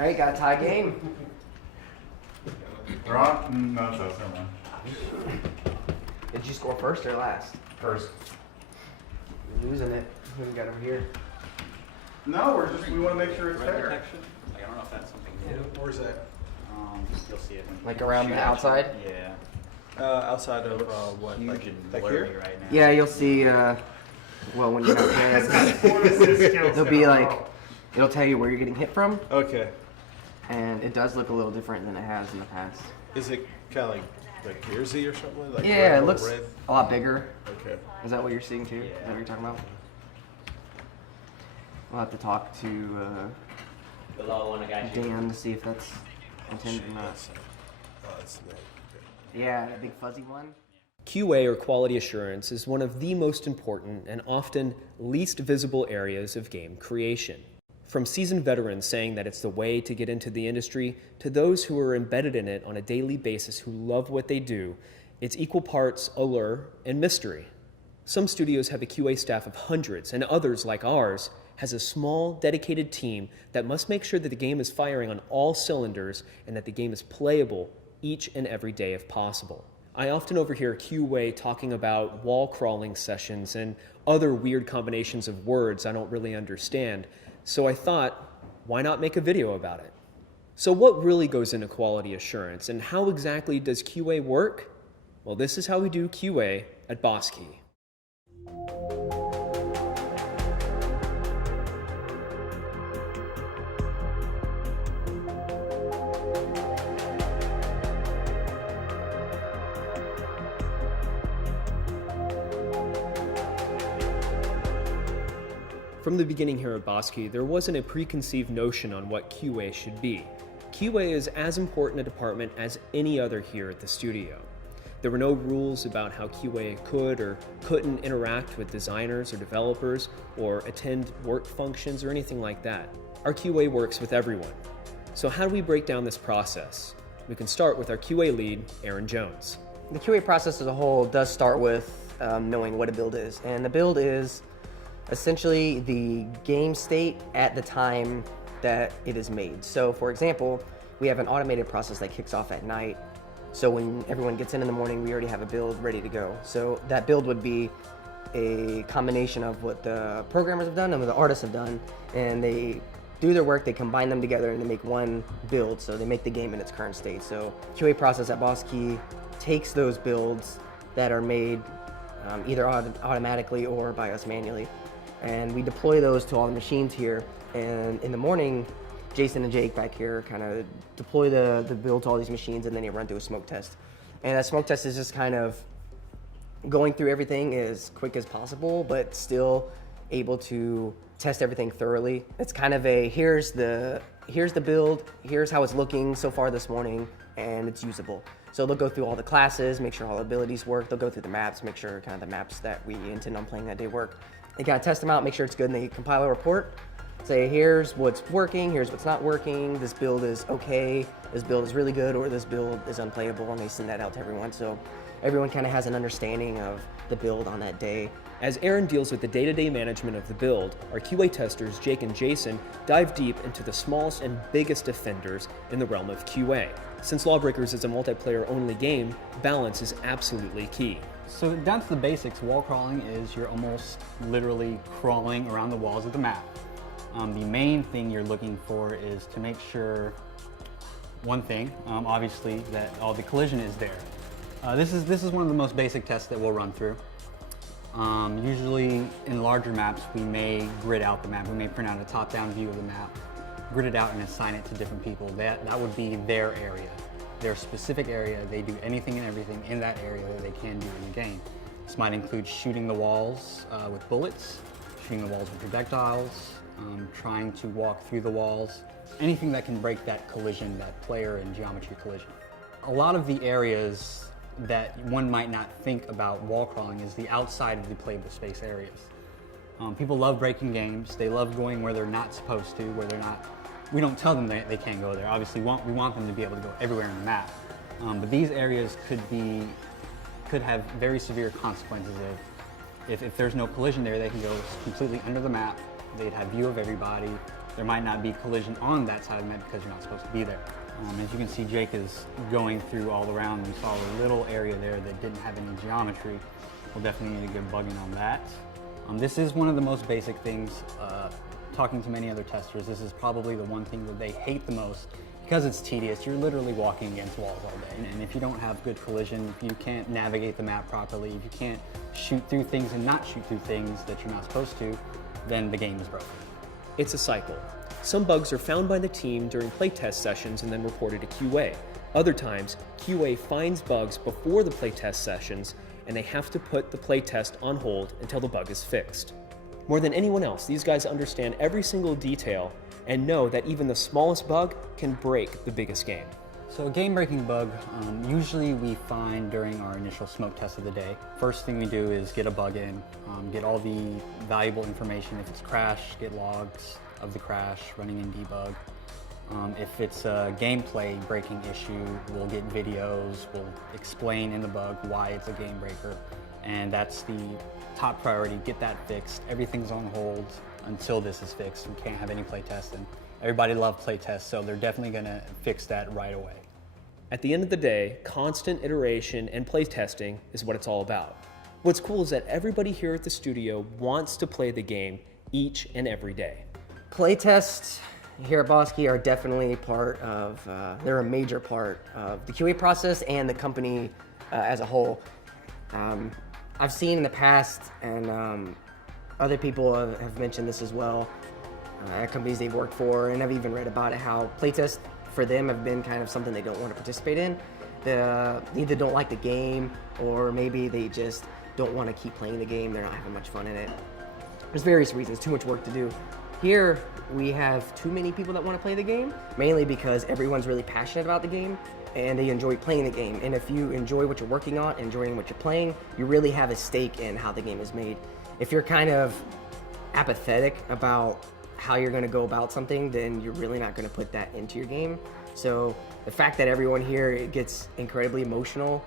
All right, got a tie game. We're on? No, it's us, never mind. Did you score first or last? First. You're losing it. Who we got over here? No, we want to make sure it's Red fair. detection? Like, I don't know if that's something new. Where's that? You'll see it. When Like you around shoot the at you. outside? Yeah. Outside of what? Huge Like and back blurry here? right now. Yeah, you'll see, well, when you're not playing, it'll be like, it'll tell you where you're getting hit from, Okay. and it does look a little different than it has in the past. Is it kind of like jersey or something? Like Yeah, red it or looks red? a lot bigger. Okay. Is that what you're seeing too? Is that what you're talking about? We'll have to talk to Below one, I got you. Dan to see if that's intended or not. Oh, that's not. Yeah, that big fuzzy one. QA, or quality assurance, is one of the most important and often least visible areas of game creation. From seasoned veterans saying that it's the way to get into the industry, to those who are embedded in it on a daily basis who love what they do, it's equal parts allure and mystery. Some studios have a QA staff of hundreds, and others, like ours, has a small, dedicated team that must make sure that the game is firing on all cylinders and that the game is playable each and every day if possible. I often overhear QA talking about wall crawling sessions and other weird combinations of words I don't really understand, so I thought, why not make a video about it? So what really goes into quality assurance, and how exactly does QA work? Well, this is how we do QA at Boss Key. From the beginning here at Boss Key, there wasn't a preconceived notion on what QA should be. QA is as important a department as any other here at the studio. There were no rules about how QA could or couldn't interact with designers or developers or attend work functions or anything like that. Our QA works with everyone. So how do we break down this process? We can start with our QA lead, Aaron Jones. The QA process as a whole does start with knowing what a build is. And the build is essentially the game state at the time that it is made. So for example, we have an automated process that kicks off at night. So when everyone gets in the morning, we already have a build ready to go. So that build would be a combination of what the programmers have done and what the artists have done. And they do their work, they combine them together and they make one build. So they make the game in its current state. So QA process at Boss Key takes those builds that are made either automatically or by us manually, and we deploy those to all the machines here. And in the morning, Jason and Jake back here kind of deploy the build to all these machines, and then they run through a smoke test. And that smoke test is just kind of going through everything as quick as possible, but still able to test everything thoroughly. It's kind of a, here's the build, here's how it's looking so far this morning, and it's usable. So they'll go through all the classes, make sure all the abilities work. They'll go through the maps, make sure kind of the maps that we intend on playing that day work. They kind of test them out, make sure it's good, and they compile a report. Say, here's what's working, here's what's not working, this build is okay, this build is really good, or this build is unplayable, and they send that out to everyone. So everyone kind of has an understanding of the build on that day. As Aaron deals with the day-to-day management of the build, our QA testers, Jake and Jason, dive deep into the smallest and biggest offenders in the realm of QA. Since LawBreakers is a multiplayer-only game, balance is absolutely key. So down to the basics, wall crawling is you're almost literally crawling around the walls of the map. The main thing you're looking for is to make sure, one thing, obviously, that all the collision is there. This is one of the most basic tests that we'll run through. Usually in larger maps, we may grid out the map. We may print out a top-down view of the map, grid it out and assign it to different people. That would be their area, their specific area. They do anything and everything in that area that they can do in the game. This might include shooting the walls with bullets, shooting the walls with projectiles, trying to walk through the walls, anything that can break that collision, that player and geometry collision. A lot of the areas that one might not think about wall crawling is the outside of the playable space areas. People love breaking games. They love going where they're not supposed to, where they're not. We don't tell them they can't go there. Obviously, we want them to be able to go everywhere in the map. But these areas could have very severe consequences if there's no collision there. They can go completely under the map. They'd have view of everybody. there might not be collision on that side of the map because you're not supposed to be there. As you can see, Jake is going through all around. We saw a little area there that didn't have any geometry. We'll definitely need to get bugging on that. This is one of the most basic things. Talking to many other testers, this is probably the one thing that they hate the most because it's tedious. You're literally walking against walls all day. And if you don't have good collision, if you can't navigate the map properly, if you can't shoot through things and not shoot through things that you're not supposed to, then the game is broken. It's a cycle. Some bugs are found by the team during playtest sessions and then reported to QA. Other times, QA finds bugs before the playtest sessions and they have to put the playtest on hold until the bug is fixed. More than anyone else, these guys understand every single detail and know that even the smallest bug can break the biggest game. So a game-breaking bug, usually we find during our initial smoke test of the day. First thing we do is get a bug in, get all the valuable information. If it's crash, get logs of the crash running in debug. If it's a gameplay breaking issue, we'll get videos, we'll explain in the bug why it's a game breaker. And that's the top priority, get that fixed. Everything's on hold until this is fixed. We can't have any playtests, and everybody loves playtests, so they're definitely gonna fix that right away. At the end of the day, constant iteration and playtesting is what it's all about. What's cool is that everybody here at the studio wants to play the game each and every day. Playtests here at Bosky are definitely part of, they're a major part of the QA process and the company as a whole. I've seen in the past, and other people have mentioned this as well, at companies they've worked for, and I've even read about it, how playtests for them have been kind of something they don't want to participate in. They either don't like the game, or maybe they just don't want to keep playing the game, they're not having much fun in it. There's various reasons, too much work to do. Here, we have too many people that want to play the game, mainly because everyone's really passionate about the game, and they enjoy playing the game. And if you enjoy what you're working on, enjoying what you're playing, you really have a stake in how the game is made. If you're kind of apathetic about how you're going to go about something, then you're really not going to put that into your game. So the fact that everyone here gets incredibly emotional,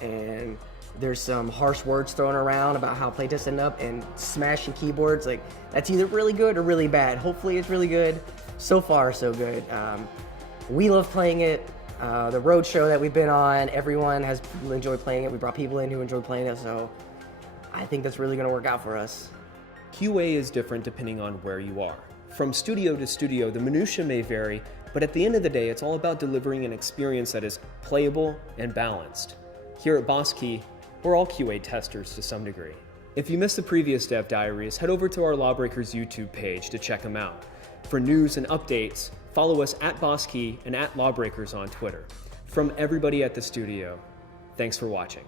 and there's some harsh words thrown around about how playtests end up, and smashing keyboards, like that's either really good or really bad. Hopefully it's really good. So far, so good. We love playing it. The road show that we've been on, everyone has enjoyed playing it. We brought people in who enjoyed playing it, so I think that's really going to work out for us. QA is different depending on where you are. From studio to studio, the minutia may vary, but at the end of the day, it's all about delivering an experience that is playable and balanced. Here at Bosky, we're all QA testers to some degree. If you missed the previous Dev Diaries, head over to our LawBreakers YouTube page to check them out. For news and updates, follow us at Bosky and at LawBreakers on Twitter. From everybody at the studio, thanks for watching.